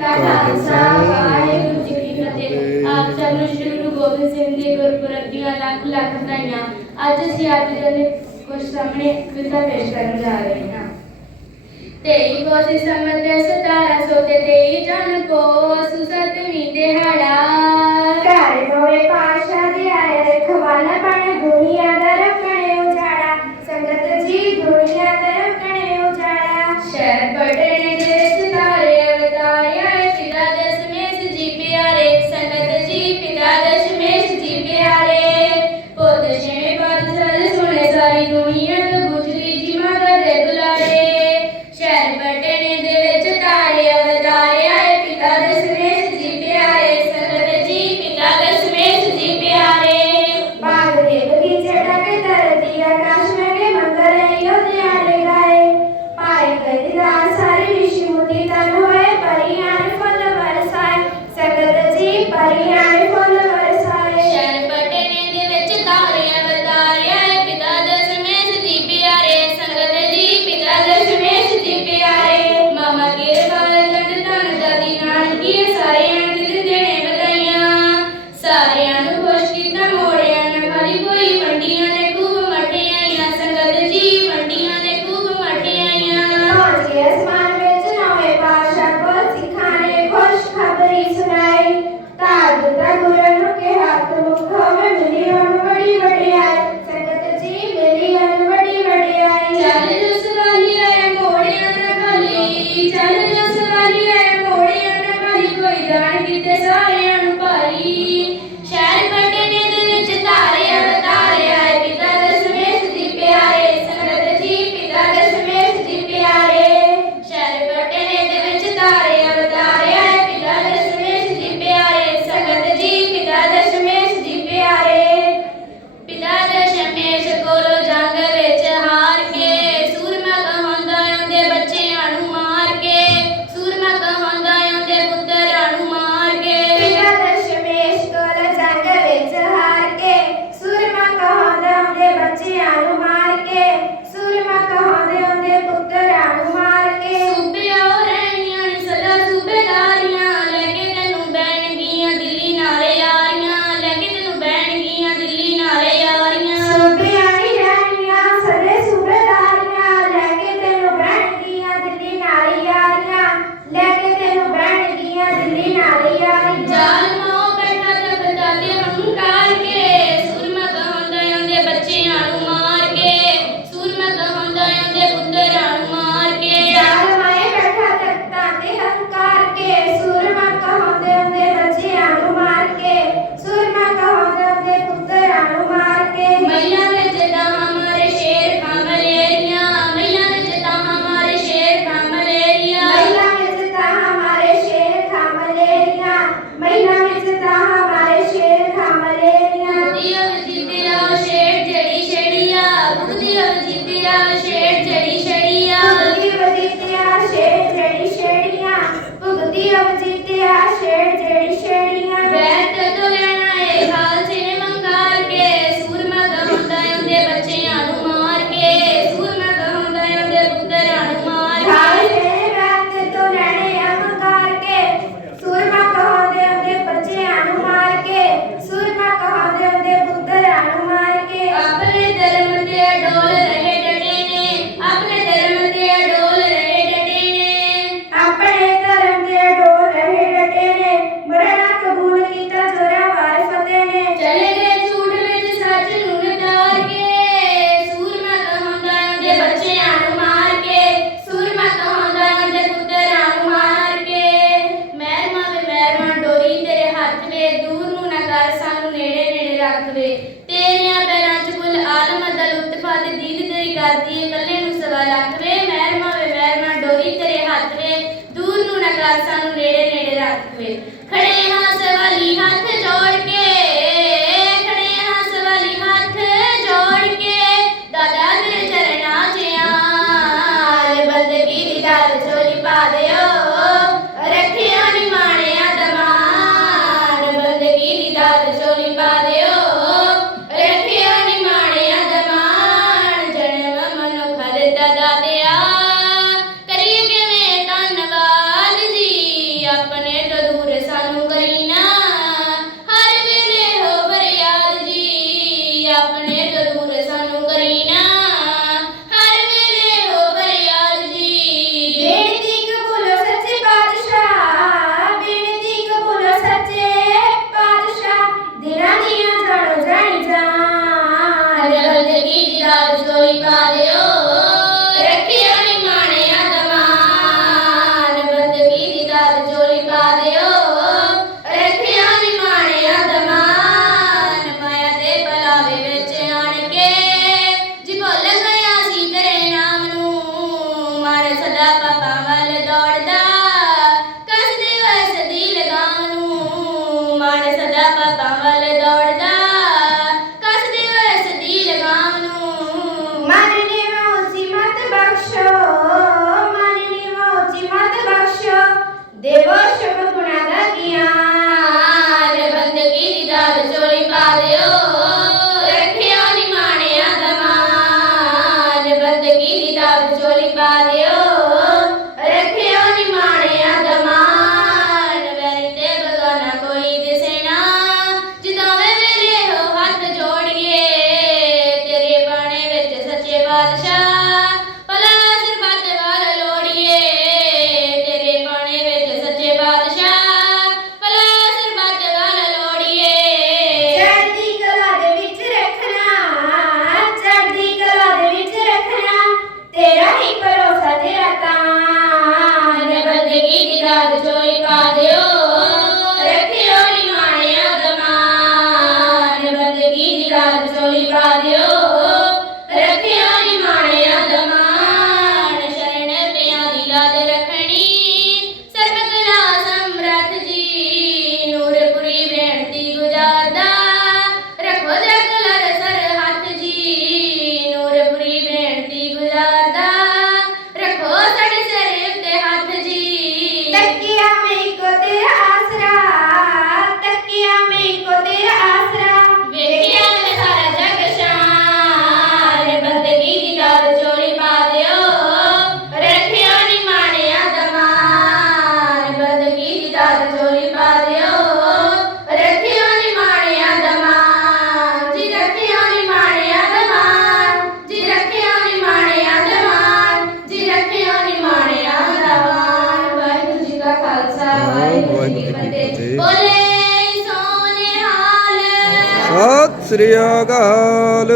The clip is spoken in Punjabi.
ਖਾਲਸਾ ਵਾਹਿਗੁਰੂ ਜੀ ਕੀ ਫਤਿਹ। ਆਪ ਸਭ ਨੂੰ ਸ਼੍ਰੀ ਗੁਰੂ ਗੋਬਿੰਦ ਸਿੰਘ ਜੀ ਗੁਰਪੁਰਬ ਦੀਆਂ ਲੱਖ ਲੱਖ ਵਧਾਈਆਂ। ਅੱਜ ਅਸੀਂ ਆਪ ਜੀ ਦੇ ਕੁਝ ਸਾਹਮਣੇ ਕਵਿਤਾ ਪੇਸ਼ ਕਰਨ ਜਾ ਰਹੇ ਹਾਂ। ਤੇਈ ਕੋਸ਼ਿਸ਼ ਸਮਤ 1723 ਜਨ ਕੋ ਸੁਸਤਵੀਂ ਦਿਹਾੜਾ Karina. ਹੱਥ ਵੇ ਦੂਰ ਨੂੰ ਨਾ ਕਰ ਸਾਨੂੰ ਨੇੜੇ ਨੇੜੇ ਰੱਖ ਵੇ ਖੜੇ ਹਾਂ ਸਵਾਲੀ ਹੱਥ ਜੋੜ ਕੇ, ਖੜੇ ਹਾਂ ਸਵਾਲੀ ਹੱਥ ਜੋੜ ਕੇ। ਦਾਦਾ ਤੇਰੇ ਚਰਨਾਂ 'ਚ ਆਂ ਬੰਦਗੀ ਦੀ ਦਾਤ ਚੋਲੀ ਪਾ ਦੇ ਸ੍ਰੀ ਅਕਾਲ।